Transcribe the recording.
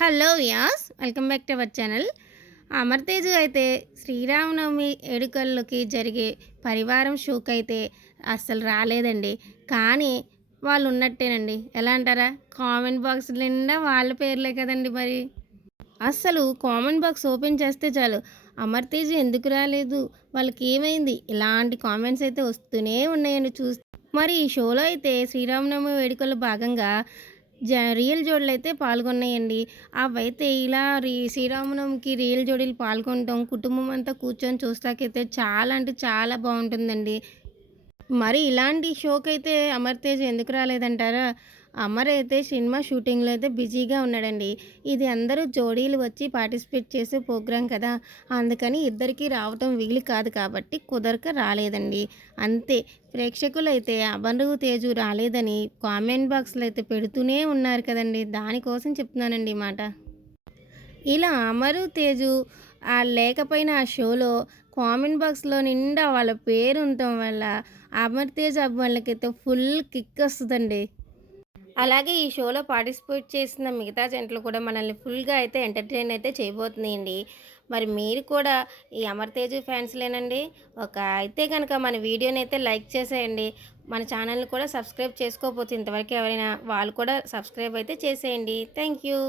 Hello guys welcome back to our channel. Amartej అయితే శ్రీరామనవమి ఏడుకల్లోకి జరిగే పరివారం షోకి అయితే అస్సలు రాలేదండి. కానీ వాళ్ళు ఉన్నట్టేనండి ఎలా అంటారా? కామెంట్ బాక్స్ నిండా వాళ్ళ పేర్లే కదండి మరి. అస్సలు కామెంట్ బాక్స్ ఓపెన్ చేస్తే చాలు. అమర్తేజ్ ఎందుకు రాలేదు? వాళ్ళకి ఏమైంది ఇలాంటి కామెంట్స్ అయితే వస్తూనే ఉన్నాయని చూస్తే. మరి ఈ షోలో అయితే శ్రీరామనవమి వేడుకల్లో భాగంగా జ రియల్ జోడీలు అయితే పాల్గొన్నాయండి. అవైతే ఇలా రీ శ్రీరామనవమికి రియల్ జోడీలు పాల్గొనటం కుటుంబం అంతా కూర్చొని చూస్తాకైతే చాలా అంటే చాలా బాగుంటుందండి. మరి ఇలాంటి షోకైతే అమర్తేజ్ అమర్ తేజ్ ఎందుకు రాలేదంటారా? అమర్ అయితే సినిమా షూటింగ్లో అయితే బిజీగా ఉన్నాడండి. ఇది అందరూ జోడీలు వచ్చి పార్టిసిపేట్ చేసే ప్రోగ్రాం కదా. అందుకని ఇద్దరికి రావటం వీలు కాదు కాబట్టి కుదరక రాలేదండి. అంతే. ప్రేక్షకులు అయితే అబరు తేజు రాలేదని కామెంట్ బాక్స్లో అయితే పెడుతూనే ఉన్నారు కదండి. దానికోసం చెప్తున్నానండి మాట. ఇలా అమరు తేజు ఆ లేకపోయిన ఆ షోలో కామెంట్ బాక్స్లో నిండా వాళ్ళ పేరు ఉండటం వల్ల అమర్ తేజ్ అభిమానులకైతే ఫుల్ కిక్ వస్తుందండి. అలాగే ఈ షోలో పార్టిసిపేట్ చేసిన మిగతా జంటలు కూడా మనల్ని ఫుల్గా అయితే ఎంటర్టైన్ అయితే చేయబోతున్నాయండి. మరి మీరు కూడా ఈ అమర్ తేజ్ ఫ్యాన్స్లేనండి. ఒక అయితే కనుక మన వీడియోని అయితే లైక్ చేసేయండి. మన ఛానల్ని కూడా సబ్స్క్రైబ్ చేసుకోకపోతే ఇంతవరకు ఎవరైనా వాళ్ళు కూడా సబ్స్క్రైబ్ అయితే చేసేయండి. Thank you